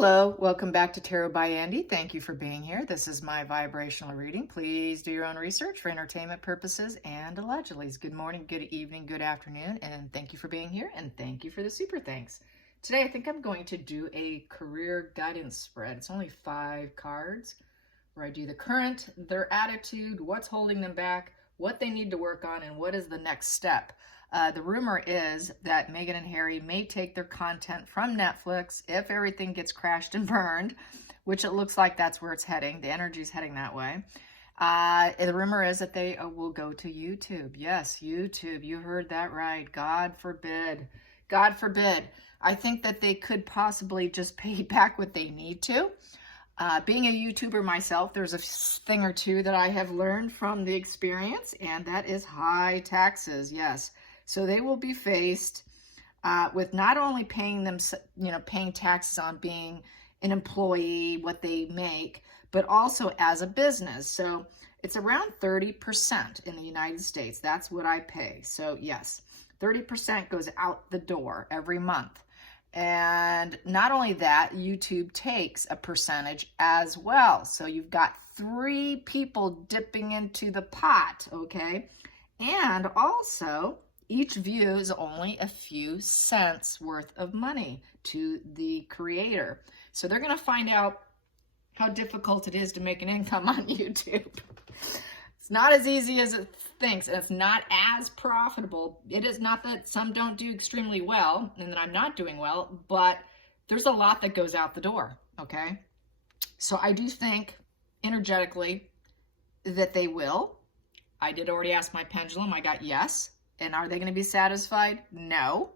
Hello, welcome back to Tarot by Andy. Thank you for being here. This is my vibrational reading. Please do your own research for entertainment purposes and allegedly. Good morning, good evening, good afternoon, and thank you for being here, and thank you for the super thanks. Today, I think I'm going to do a career guidance spread. It's only 5 cards where I do the current, their attitude, what's holding them back, what they need to work on, and what is the next step. The rumor is that Meghan and Harry may take their content from Netflix if everything gets crashed and burned, which it looks like that's where it's heading. The energy is heading that way. The rumor is that they will go to YouTube. Yes, YouTube. You heard that right. God forbid. God forbid. I think that they could possibly just pay back what they need to. Being a YouTuber myself, there's a thing or two that I have learned from the experience, and that is high taxes. Yes. So they will be faced with not only paying taxes on being an employee, what they make, but also as a business. So it's around 30% in the United States. That's what I pay. So yes, 30% goes out the door every month. And not only that, YouTube takes a percentage as well. So you've got 3 people dipping into the pot, okay? And also, each view is only a few cents worth of money to the creator. So they're going to find out how difficult it is to make an income on YouTube. It's not as easy as it thinks, and it's not as profitable. It is not that some don't do extremely well and that I'm not doing well, but there's a lot that goes out the door, okay? So I do think energetically that they will. I did already ask my pendulum. I got yes. And are they going to be satisfied? No.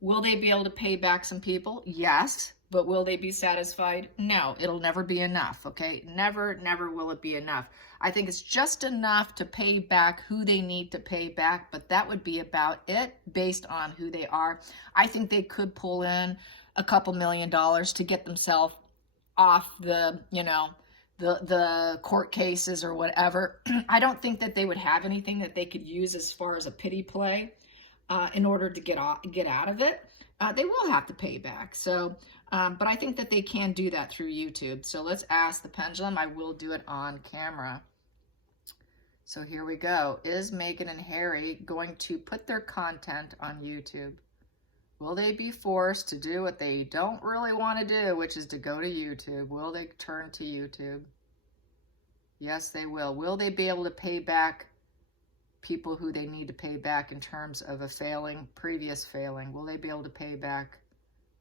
Will they be able to pay back some people? Yes. But will they be satisfied? No. It'll never be enough, okay? Never, never will it be enough. I think it's just enough to pay back who they need to pay back, but that would be about it based on who they are. I think they could pull in a couple $1 million to get themselves off the court cases or whatever. I don't think that they would have anything that they could use as far as a pity play in order to get out of it. They will have to pay back. So, but I think that they can do that through YouTube. So let's ask the pendulum. I will do it on camera. So here we go. Is Meghan and Harry going to put their content on YouTube? Will they be forced to do what they don't really want to do, which is to go to YouTube? Will they turn to YouTube? Yes, they will. Will they be able to pay back people who they need to pay back in terms of a previous failing? Will they be able to pay back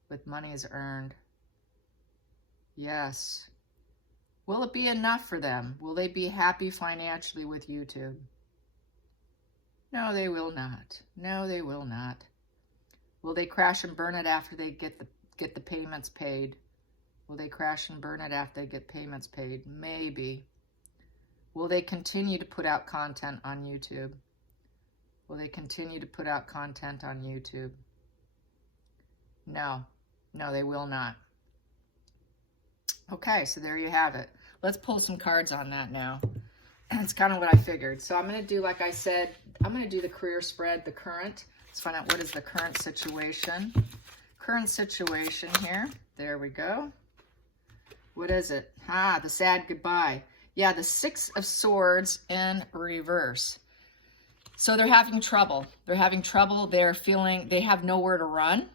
with monies earned? Yes. Will it be enough for them? Will they be happy financially with YouTube? No, they will not. No, they will not. Will they crash and burn it after they get the payments paid? Will they crash and burn it after they get payments paid? Maybe. Will they continue to put out content on YouTube? Will they continue to put out content on YouTube? No. No, they will not. Okay, so there you have it. Let's pull some cards on that now. It's kind of what I figured. So I'm going to do, like I said, I'm going to do the career spread, the current. Let's find out what is the current situation. Current situation here. There we go. What is it? The sad goodbye. Yeah, the 6 of Swords in reverse. So they're having trouble. They're having trouble. They're feeling they have nowhere to run.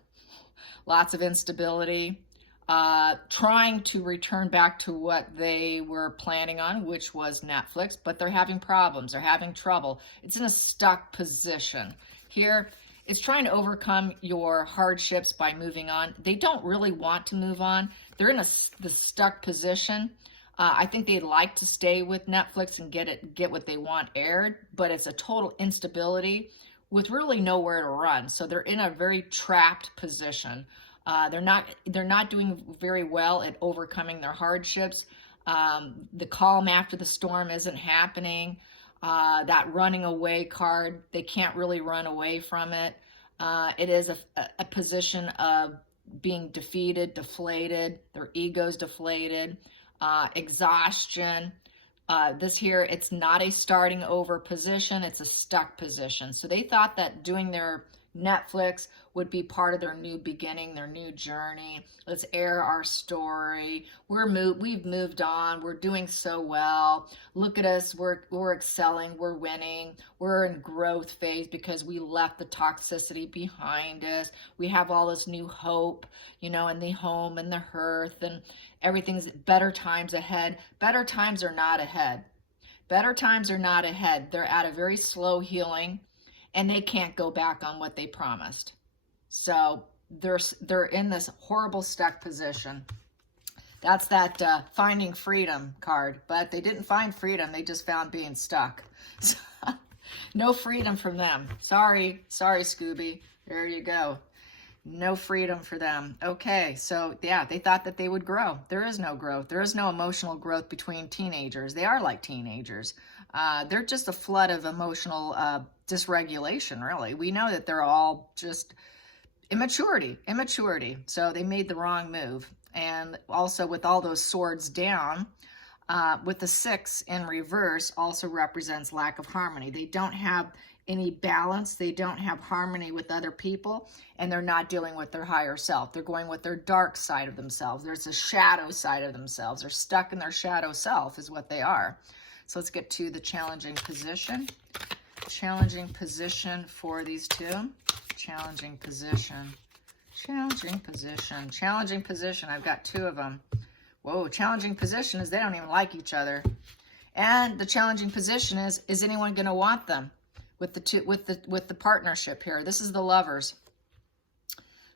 Lots of instability. Trying to return back to what they were planning on, which was Netflix, but they're having problems. They're having trouble. It's in a stuck position. Here, it's trying to overcome your hardships by moving on. They don't really want to move on. They're in the stuck position. I think they'd like to stay with Netflix and get what they want aired, but it's a total instability with really nowhere to run. So they're in a very trapped position. They're not doing very well at overcoming their hardships. The calm after the storm isn't happening. That running away card, they can't really run away from it. It is a position of being defeated, deflated, their ego's deflated, exhaustion. This here, it's not a starting over position, it's a stuck position. So they thought that doing their Netflix would be part of their new beginning, their new journey. Let's air our story. We've moved on. We're doing so well. Look at us. We're excelling. We're winning. We're in growth phase because we left the toxicity behind us. We have all this new hope, in the home and the hearth, and everything's better times ahead. Better times are not ahead. Better times are not ahead. They're at a very slow healing, and they can't go back on what they promised. So they're in this horrible stuck position. That's that finding freedom card, but they didn't find freedom. They just found being stuck. So, no freedom from them. Sorry, Scooby. There you go. No freedom for them. Okay, so yeah, they thought that they would grow. There is no growth. There is no emotional growth between teenagers. They are like teenagers. They're just a flood of emotional dysregulation, really. We know that they're all just immaturity. So they made the wrong move. And also with all those swords down, with the 6 in reverse also represents lack of harmony. They don't have any balance. They don't have harmony with other people, and they're not dealing with their higher self. They're going with their dark side of themselves. There's a shadow side of themselves. They're stuck in their shadow self is what they are. So let's get to the challenging position. Challenging position for these two. Challenging position. Challenging position. Challenging position. I've got 2 of them. Whoa, challenging position is they don't even like each other. And the challenging position is anyone going to want them with the partnership here? This is the Lovers.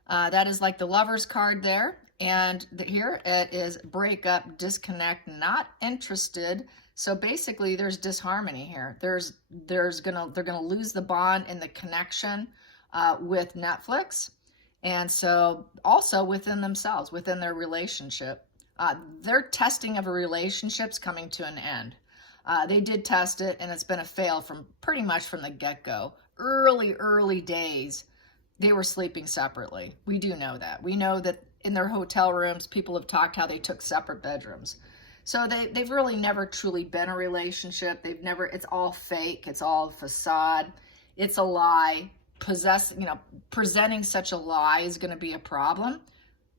That is like the Lovers card there. And here it is breakup, disconnect, not interested. So basically there's disharmony here. They're gonna lose the bond and the connection with Netflix. And so also within themselves, within their relationship. Their testing of a relationship's coming to an end. They did test it, and it's been a fail from pretty much from the get-go. Early days, they were sleeping separately. We do know that. We know that in their hotel rooms, people have talked how they took separate bedrooms. So they've really never truly been a relationship. It's all fake. It's all facade. It's a lie. Presenting such a lie is going to be a problem,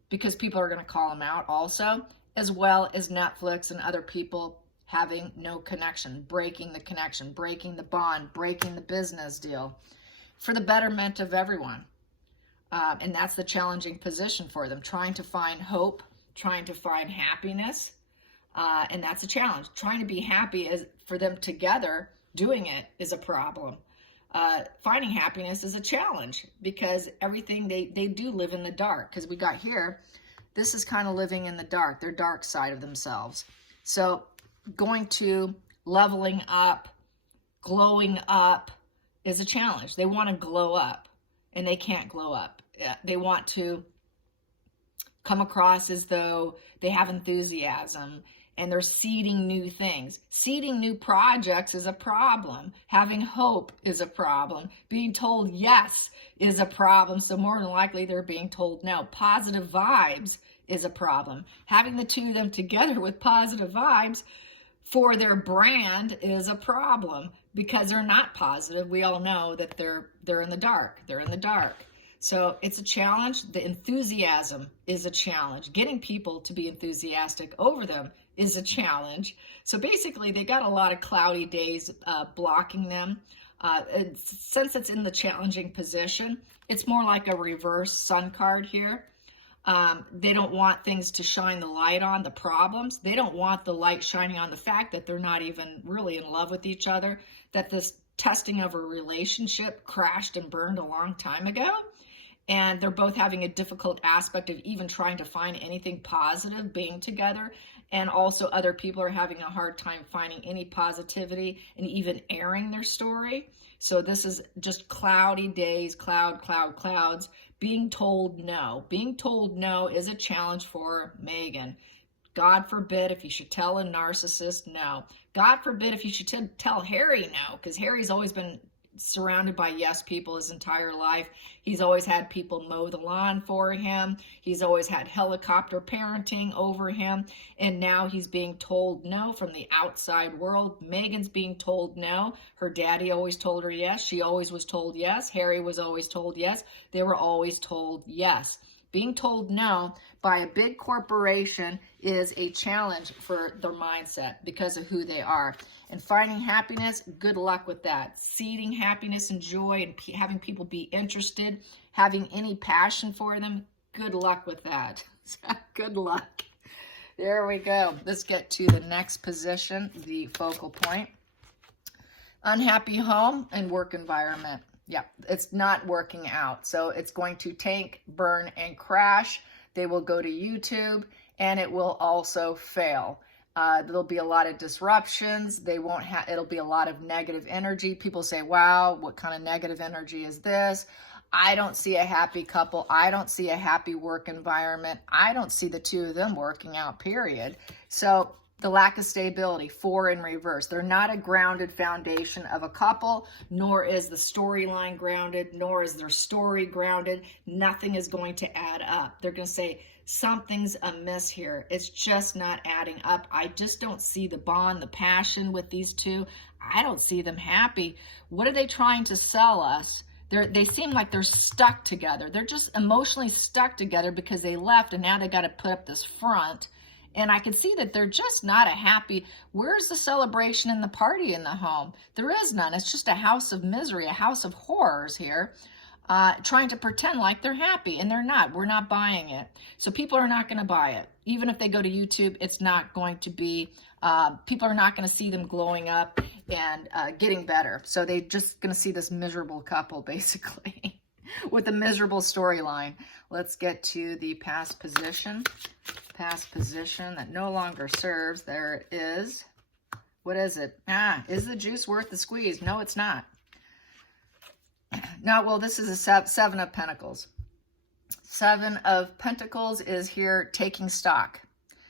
because people are going to call them out also, as well as Netflix and other people having no connection, breaking the connection, breaking the bond, breaking the business deal for the betterment of everyone. And that's the challenging position for them, trying to find hope, trying to find happiness. And that's a challenge. Trying to be happy for them together, doing it is a problem. Finding happiness is a challenge, because everything they do live in the dark. Because we got here, this is kind of living in the dark, their dark side of themselves. So going to leveling up, glowing up is a challenge. They want to glow up, and they can't glow up. They want to come across as though they have enthusiasm, and they're seeding new things. Seeding new projects is a problem. Having hope is a problem. Being told yes is a problem. So more than likely they're being told no. Positive vibes is a problem. Having the 2 of them together with positive vibes for their brand is a problem, because they're not positive. We all know that they're in the dark. They're in the dark. So it's a challenge. The enthusiasm is a challenge. Getting people to be enthusiastic over them is a challenge. So basically they got a lot of cloudy days blocking them. Since it's in the challenging position, it's more like a reverse sun card here. They don't want things to shine the light on the problems. They don't want the light shining on the fact that they're not even really in love with each other, that this testing of a relationship crashed and burned a long time ago. And they're both having a difficult aspect of even trying to find anything positive being together. And also other people are having a hard time finding any positivity and even airing their story. So this is just cloudy days, clouds, being told no. Being told no is a challenge for Megan. God forbid if you should tell a narcissist no. God forbid if you should tell Harry no, because Harry's always been surrounded by yes people his entire life. He's always had people mow the lawn for him. He's always had helicopter parenting over him. And now he's being told no from the outside world. Megan's being told no. Her daddy always told her yes. She always was told yes. Harry was always told yes. They were always told yes. Being told no by a big corporation is a challenge for their mindset because of who they are. And finding happiness, good luck with that. Seeding happiness and joy and having people be interested, having any passion for them, good luck with that. Good luck. There we go. Let's get to the next position, the focal point. Unhappy home and work environment. Yeah, it's not working out. So it's going to tank, burn, and crash. They will go to YouTube, and it will also fail. There'll be a lot of disruptions. It'll be a lot of negative energy. People say, wow, what kind of negative energy is this? I don't see a happy couple. I don't see a happy work environment. I don't see the two of them working out, period. So the lack of stability, 4 in reverse. They're not a grounded foundation of a couple, nor is the storyline grounded, nor is their story grounded. Nothing is going to add up. They're going to say, something's amiss here. It's just not adding up. I just don't see the bond, the passion with these two. I don't see them happy. What are they trying to sell us? They seem like they're stuck together. They're just emotionally stuck together because they left, and now they got to put up this front. And I can see that they're just not a happy. Where's the celebration and the party in the home? There is none. It's just a house of misery, a house of horrors here, trying to pretend like they're happy, and they're not. We're not buying it. So people are not going to buy it. Even if they go to YouTube, it's not going to be, people are not going to see them glowing up and getting better. So they're just going to see this miserable couple, basically, with a miserable storyline. Let's get to the past position. Past position that no longer serves. There it is. What is it? Is the juice worth the squeeze? No, it's not. No, well, this is a 7 of Pentacles. 7 of Pentacles is here taking stock.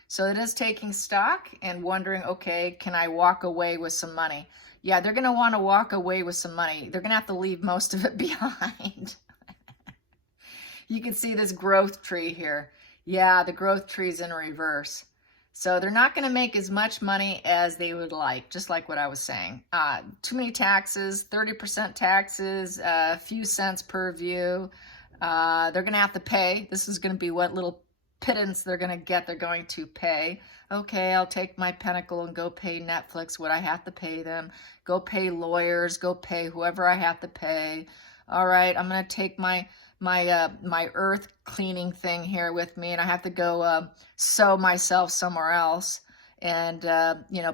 So it is taking stock and wondering, okay, can I walk away with some money? Yeah, they're going to want to walk away with some money. They're going to have to leave most of it behind. You can see this growth tree here. Yeah, the growth tree's in reverse. So they're not going to make as much money as they would like, just like what I was saying. Too many taxes, 30% taxes, a few cents per view. They're going to have to pay. This is going to be what little pittance they're going to get. They're going to pay. Okay, I'll take my pentacle and go pay Netflix what I have to pay them. Go pay lawyers. Go pay whoever I have to pay. All right, I'm going to take my earth cleaning thing here with me, and I have to go sow myself somewhere else and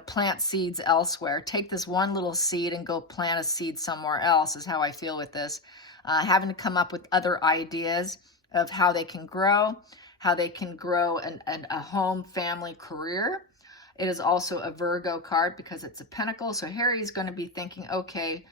plant seeds elsewhere. Take this one little seed and go plant a seed somewhere else is how I feel with this. Having to come up with other ideas of how they can grow a home, family, career. It is also a Virgo card because it's a pentacle. So Harry's going to be thinking, okay,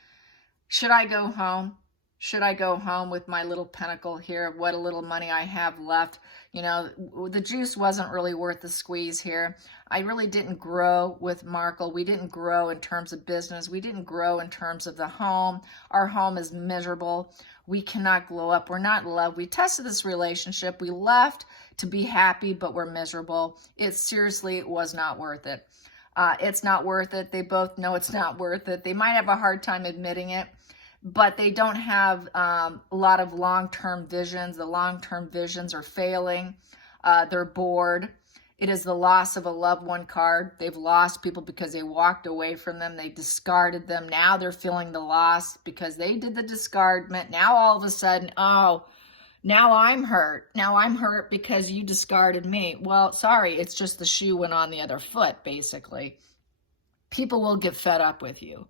should I go home? Should I go home with my little pentacle here? What a little money I have left. You know, the juice wasn't really worth the squeeze here. I really didn't grow with Markle. We didn't grow in terms of business. We didn't grow in terms of the home. Our home is miserable. We cannot glow up. We're not in love. We tested this relationship. We left to be happy, but we're miserable. It seriously was not worth it. It's not worth it. They both know it's not worth it. They might have a hard time admitting it, but they don't have a lot of long-term visions. The long-term visions are failing. They're bored. It is the loss of a loved one card. They've lost people because they walked away from them. They discarded them. Now they're feeling the loss because they did the discardment. Now all of a sudden, oh, now I'm hurt. Now I'm hurt because you discarded me. Well, sorry, it's just the shoe went on the other foot, basically. People will get fed up with you.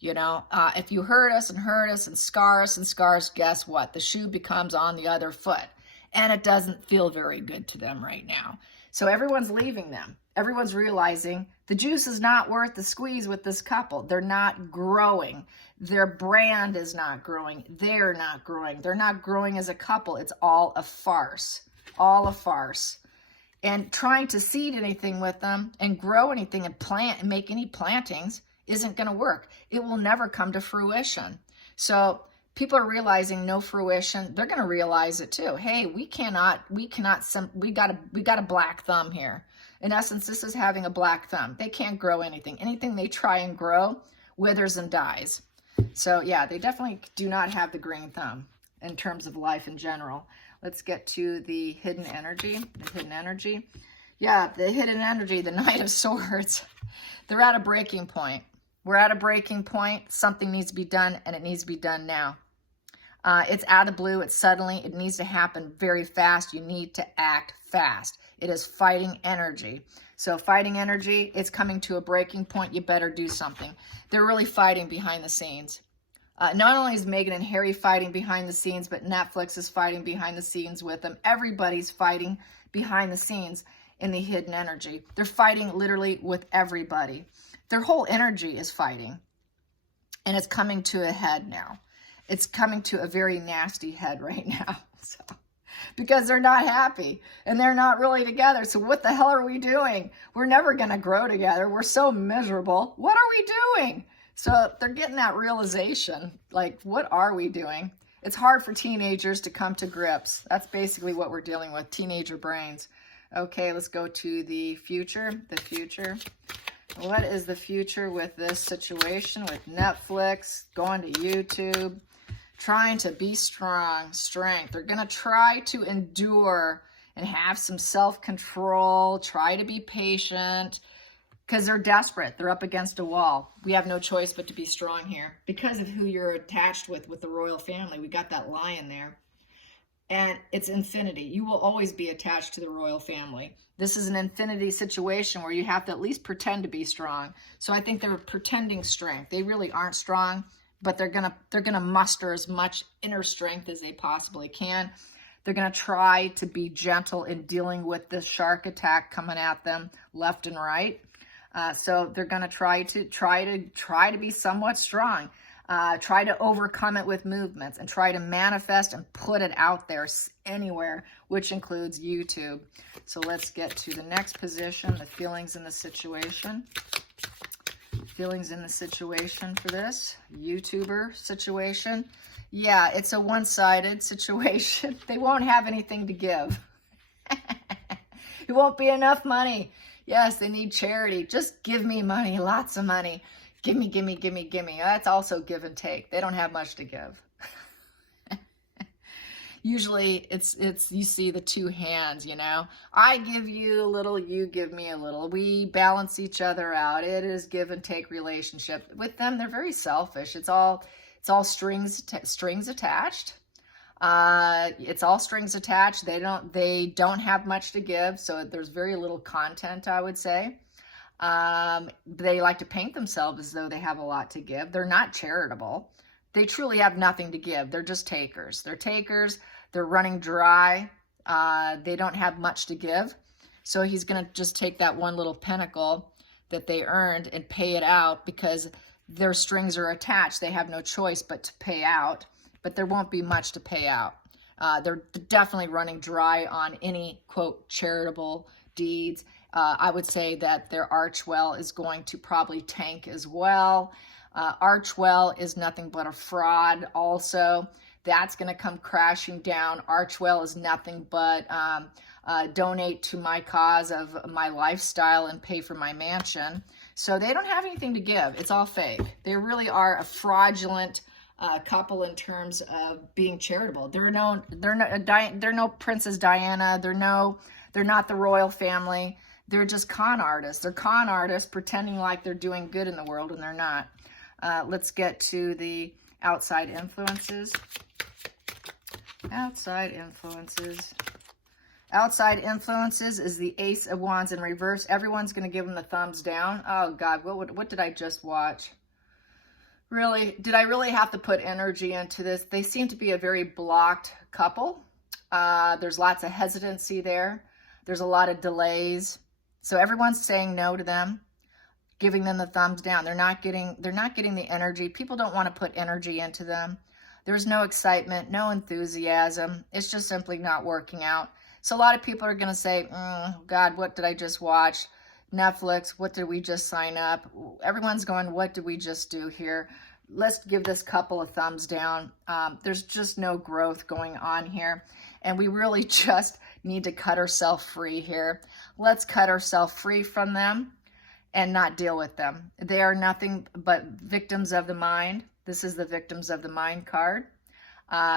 You know, if you hurt us and scar us, guess what? The shoe becomes on the other foot. And it doesn't feel very good to them right now. So everyone's leaving them. Everyone's realizing the juice is not worth the squeeze with this couple. They're not growing. Their brand is not growing. They're not growing. They're not growing as a couple. It's all a farce. All a farce. And trying to seed anything with them and grow anything and plant and make any plantings isn't going to work. It will never come to fruition. So people are realizing no fruition. They're going to realize it too. Hey, we got a black thumb here. In essence, this is having a black thumb. They can't grow anything. Anything they try and grow withers and dies. So yeah, they definitely do not have the green thumb in terms of life in general. Let's get to the hidden energy. The hidden energy. Yeah, the hidden energy, the Knight of Swords. They're at a breaking point. We're at a breaking point. Something needs to be done, and it needs to be done now. It's out of the blue. It's suddenly. It needs to happen very fast. You need to act fast. It is fighting energy. So fighting energy, it's coming to a breaking point. You better do something. They're really fighting behind the scenes. Not only is Meghan and Harry fighting behind the scenes, but Netflix is fighting behind the scenes with them. Everybody's fighting behind the scenes in the hidden energy. They're fighting literally with everybody. Their whole energy is fighting. And it's coming to a head now. It's coming to a very nasty head right now. So, because they're not happy and they're not really together. So what the hell are we doing? We're never going to grow together. We're so miserable. What are we doing? So they're getting that realization, like, what are we doing? It's hard for teenagers to come to grips. That's basically what we're dealing with, teenager brains. Okay, let's go to the future. The future. What is the future with this situation, with Netflix, going to YouTube, trying to be strong, strength? They're going to try to endure and have some self-control, try to be patient, because they're desperate. They're up against a wall. We have no choice but to be strong here because of who you're attached with the royal family. We got that lion there. And it's infinity. You will always be attached to the royal family. This is an infinity situation where you have to at least pretend to be strong. So I think they're pretending strength. They really aren't strong, but they're gonna muster as much inner strength as they possibly can. They're gonna try to be gentle in dealing with this shark attack coming at them left and right. So they're going to try to be somewhat strong, try to overcome it with movements and try to manifest and put it out there anywhere, which includes YouTube. So let's get to the next position, the feelings in the situation. Feelings in the situation for this YouTuber situation. Yeah, it's a one-sided situation. They won't have anything to give. It won't be enough money. Yes, they need charity. Just give me money, lots of money. Give me, give me, give me, give me. That's also give and take. They don't have much to give. Usually it's you see the two hands, you know. I give you a little, you give me a little. We balance each other out. It is give and take relationship. With them, they're very selfish. It's all strings attached. It's all strings attached. They don't have much to give, so there's very little content, I would say. They like to paint themselves as though they have a lot to give. They're not charitable. They truly have nothing to give. They're just takers. They're takers. They're running dry. They don't have much to give. So he's going to just take that one little pentacle that they earned and pay it out because their strings are attached. They have no choice but to pay out. But there won't be much to pay out. They're definitely running dry on any, quote, charitable deeds. I would say that their Archwell is going to probably tank as well. Archwell is nothing but a fraud also. That's going to come crashing down. Archwell is nothing but donate to my cause of my lifestyle and pay for my mansion. So they don't have anything to give. It's all fake. They really are a fraudulent couple in terms of being charitable. They're no Princess Diana. They're not the royal family. They're just con artists. They're con artists pretending like they're doing good in the world, and they're not. Let's get to the outside influences. Outside influences. Outside influences is the Ace of Wands in reverse. Everyone's going to give them the thumbs down. Oh, God, what did I just watch? Really, did I really have to put energy into this? They seem to be a very blocked couple. There's lots of hesitancy there. There's a lot of delays. So everyone's saying no to them, giving them the thumbs down. They're not getting the energy. People don't want to put energy into them. There's no excitement, no enthusiasm. It's just simply not working out. So a lot of people are going to say, God, what did I just watch? Netflix, what did we just sign up? Everyone's going, what did we just do here? let's give this couple a thumbs down. There's just no growth going on here. And we really just need to cut ourselves free here. Let's cut ourselves free from them and not deal with them. They are nothing but victims of the mind. This is the victims of the mind card.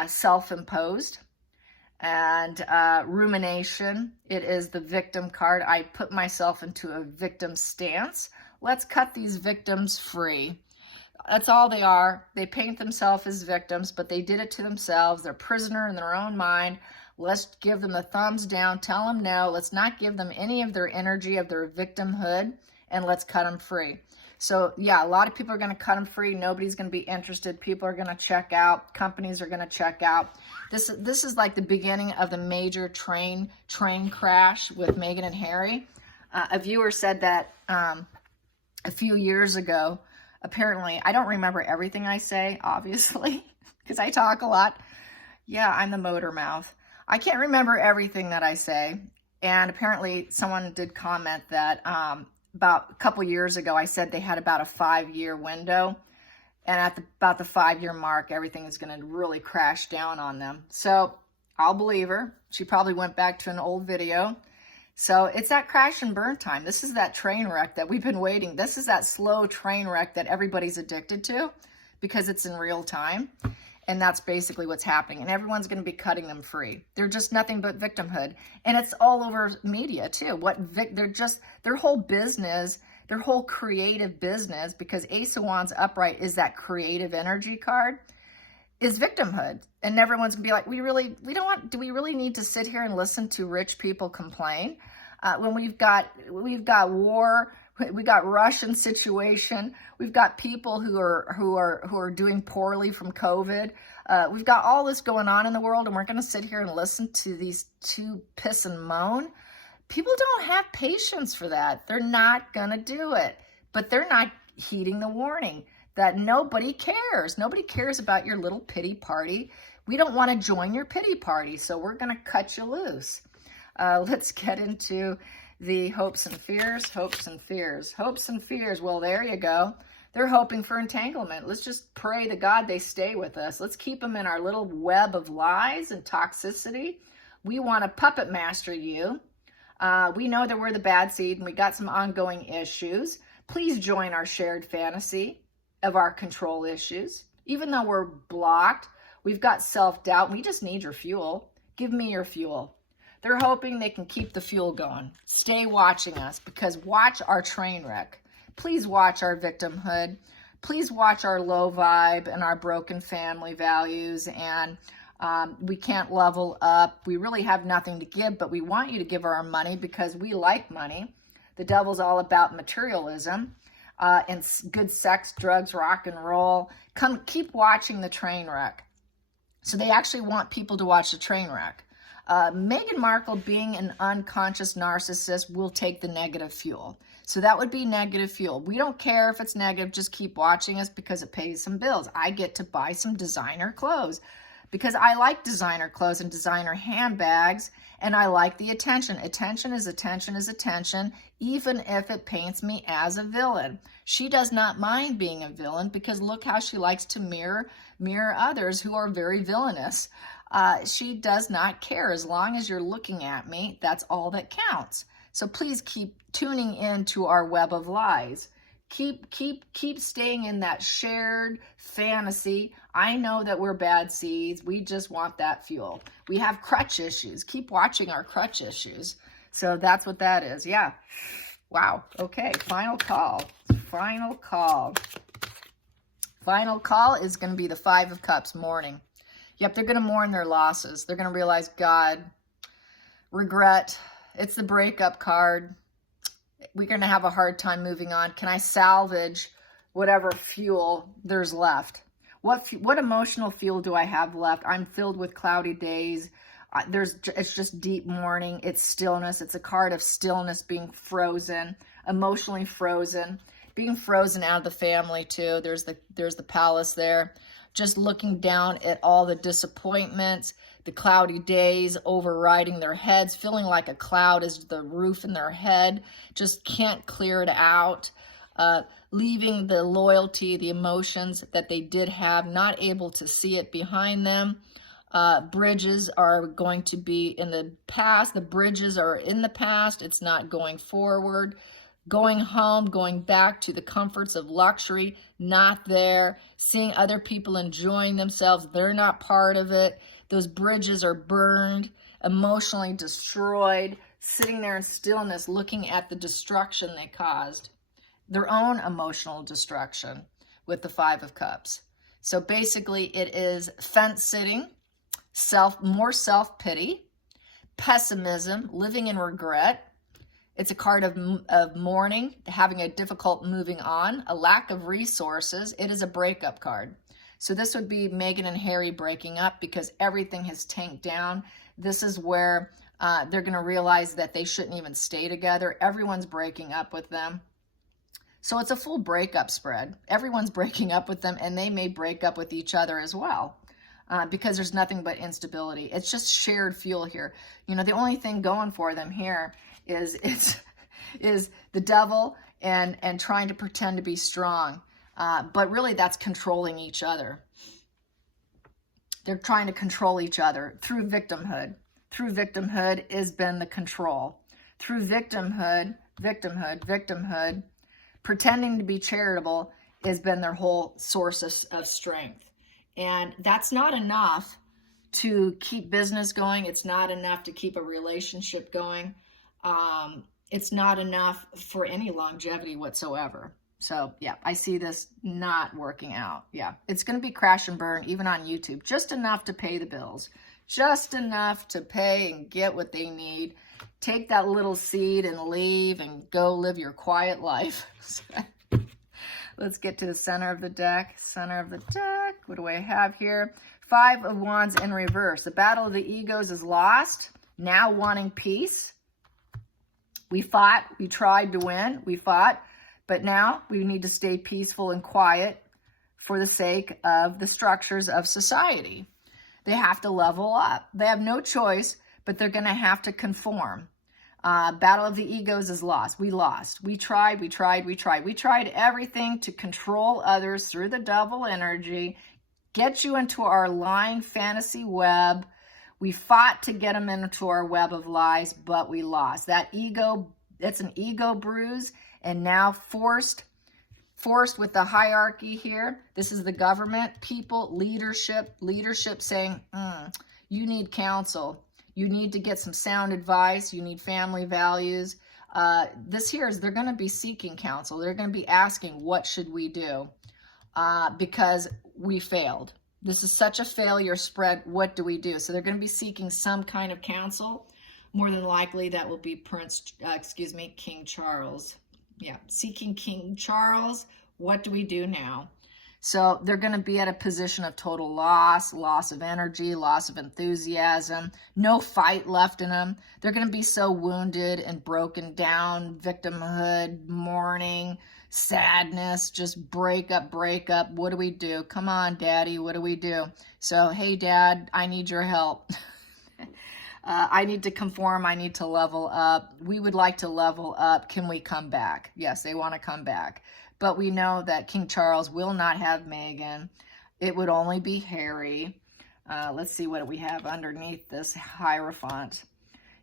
Self-imposed and rumination. It is the victim card. I put myself into a victim stance. Let's cut these victims free. That's all they are. They paint themselves as victims, but they did it to themselves. They're prisoner in their own mind. Let's give them a thumbs down. Tell them no. Let's not give them any of their energy of their victimhood, and let's cut them free. So yeah, a lot of people are going to cut them free. Nobody's going to be interested. People are going to check out. Companies are going to check out. This is like the beginning of the major train crash with Meghan and Harry. A viewer said that a few years ago. Apparently, I don't remember everything I say, obviously, because I talk a lot. Yeah, I'm the motor mouth. I can't remember everything that I say. And apparently someone did comment that about a couple years ago, I said they had about a 5-year window. And at about the 5-year mark, everything is going to really crash down on them. So I'll believe her. She probably went back to an old video. So it's that crash and burn time. This is that train wreck that we've been waiting. This is that slow train wreck that everybody's addicted to because it's in real time. And that's basically what's happening. And everyone's going to be cutting them free. They're just nothing but victimhood. And it's all over media too. Their whole business, their whole creative business, because Ace of Wands upright is that creative energy card, is victimhood. And everyone's gonna be like, do we really need to sit here and listen to rich people complain? When we've got war, we got Russian situation, we've got people who are doing poorly from COVID. We've got all this going on in the world, and we're gonna sit here and listen to these two piss and moan. People don't have patience for that. They're not gonna do it, but they're not heeding the warning that nobody cares. Nobody cares about your little pity party. We don't want to join your pity party, so we're going to cut you loose. Let's get into the hopes and fears, hopes and fears, hopes and fears. Well, there you go. They're hoping for entanglement. Let's just pray to God they stay with us. Let's keep them in our little web of lies and toxicity. We want to puppet master you. We know that we're the bad seed and we got some ongoing issues. Please join our shared fantasy of our control issues. Even though we're blocked, we've got self-doubt. We just need your fuel. Give me your fuel. They're hoping they can keep the fuel going. Stay watching us, because watch our train wreck. Please watch our victimhood. Please watch our low vibe and our broken family values. And we can't level up. We really have nothing to give, but we want you to give our money because we like money. The devil's all about materialism. And good sex, drugs, rock and roll. Keep watching the train wreck. So they actually want people to watch the train wreck. Meghan Markle, being an unconscious narcissist, will take the negative fuel. So that would be negative fuel. We don't care if it's negative. Just keep watching us because it pays some bills. I get to buy some designer clothes because I like designer clothes and designer handbags. And I like the attention. Attention is attention is attention, even if it paints me as a villain. She does not mind being a villain because look how she likes to mirror others who are very villainous. She does not care. As long as you're looking at me, that's all that counts. So please keep tuning into our web of lies. Keep staying in that shared fantasy. I know that we're bad seeds. We just want that fuel. We have crutch issues. Keep watching our crutch issues. So that's what that is. Yeah. Wow. Okay. Final call. Final call. Final call is going to be the 5 of Cups, mourning. Yep. They're going to mourn their losses. They're going to realize, God, regret. It's the breakup card. We're going to have a hard time moving on. Can I salvage whatever fuel there's left? What emotional fuel do I have left? I'm filled with cloudy days. It's just deep mourning. It's stillness. It's a card of stillness, being frozen, emotionally frozen, being frozen out of the family too. There's the palace there. Just looking down at all the disappointments, the cloudy days overriding their heads, feeling like a cloud is the roof in their head, just can't clear it out. leaving the loyalty, the emotions that they did have, not able to see it behind them. Bridges are going to be in the past. The bridges are in the past. It's not going forward. Going home, going back to the comforts of luxury, not there. Seeing other people enjoying themselves, they're not part of it. Those bridges are burned, emotionally destroyed, sitting there in stillness, looking at the destruction they caused. Their own emotional destruction with the Five of Cups. So basically it is fence sitting, more self-pity, pessimism, living in regret. It's a card of mourning, having a difficult moving on, a lack of resources. It is a breakup card. So this would be Meghan and Harry breaking up because everything has tanked down. This is where they're going to realize that they shouldn't even stay together. Everyone's breaking up with them. So it's a full breakup spread. Everyone's breaking up with them, and they may break up with each other as well. Because there's nothing but instability. It's just shared fuel here. You know, the only thing going for them here is the devil and trying to pretend to be strong. But really that's controlling each other. They're trying to control each other through victimhood. Through victimhood has been the control. Through victimhood, pretending to be charitable has been their whole source of strength. And that's not enough to keep business going. It's not enough to keep a relationship going. It's not enough for any longevity whatsoever. So yeah, I see this not working out. Yeah, it's going to be crash and burn, even on YouTube. Just enough to pay the bills. Just enough to pay and get what they need. Take that little seed and leave and go live your quiet life. Let's get to the center of the deck. Center of the deck. What do I have here? Five of Wands in reverse. The battle of the egos is lost. Now wanting peace. We fought. We tried to win. We fought. But now we need to stay peaceful and quiet for the sake of the structures of society. They have to level up. They have no choice, but they're going to have to conform. Battle of the egos is lost. We lost. We tried everything to control others through the double energy, get you into our lying fantasy web. We fought to get them into our web of lies, but we lost. That ego, it's an ego bruise, and now forced with the hierarchy here. This is the government, people, leadership saying, you need counsel. You need to get some sound advice. You need family values. This here is they're going to be seeking counsel. They're going to be asking, what should we do? Because we failed. This is such a failure spread. What do we do? So they're going to be seeking some kind of counsel. More than likely, that will be King Charles. Yeah, seeking King Charles. What do we do now? So they're going to be at a position of total loss of energy, loss of enthusiasm, no fight left in them. They're going to be so wounded and broken down, victimhood, mourning, sadness, just break up. What do we do? Come on, Daddy, what do we do? So, hey, Dad, I need your help. I need to conform. I need to level up. We would like to level up. Can we come back? Yes, they want to come back. But we know that King Charles will not have Meghan. It would only be Harry. Let's see what we have underneath this Hierophant.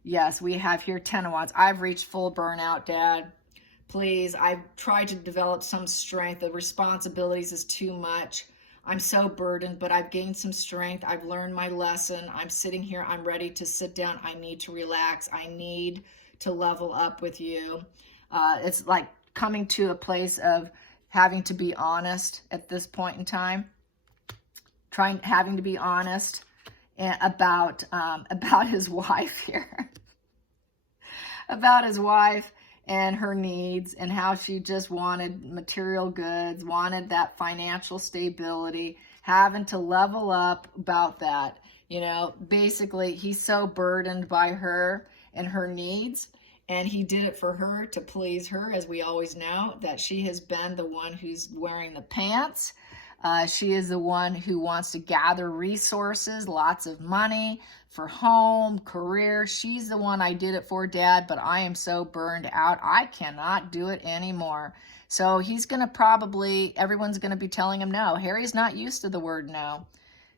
Yes, we have here 10 of Wands. I've reached full burnout, Dad. Please, I've tried to develop some strength. The responsibilities is too much. I'm so burdened, but I've gained some strength. I've learned my lesson. I'm sitting here. I'm ready to sit down. I need to relax. I need to level up with you. It's like coming to a place of having to be honest at this point in time. Having to be honest about his wife here. About his wife and her needs and how she just wanted material goods, wanted that financial stability, having to level up about that. You know, basically he's so burdened by her and her needs, and he did it for her to please her, as we always know, that she has been the one who's wearing the pants. She is the one who wants to gather resources, lots of money for home, career. She's the one, I did it for, Dad, but I am so burned out. I cannot do it anymore. So he's going to probably, everyone's going to be telling him no. Harry's not used to the word no.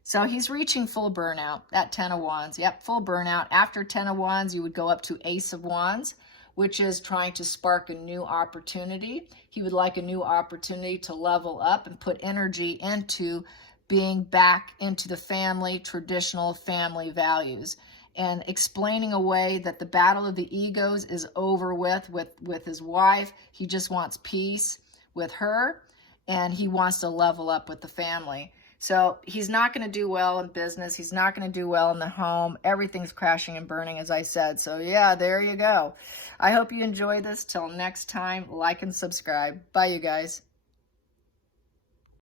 So he's reaching full burnout at 10 of Wands. Yep, full burnout. After 10 of Wands, you would go up to Ace of Wands, which is trying to spark a new opportunity. He would like a new opportunity to level up and put energy into being back into the family, traditional family values, and explaining away that the battle of the egos is over with his wife. He just wants peace with her, and he wants to level up with the family. So he's not going to do well in business. He's not going to do well in the home. Everything's crashing and burning, as I said. So yeah, there you go. I hope you enjoy this. Till next time, like and subscribe. Bye, you guys.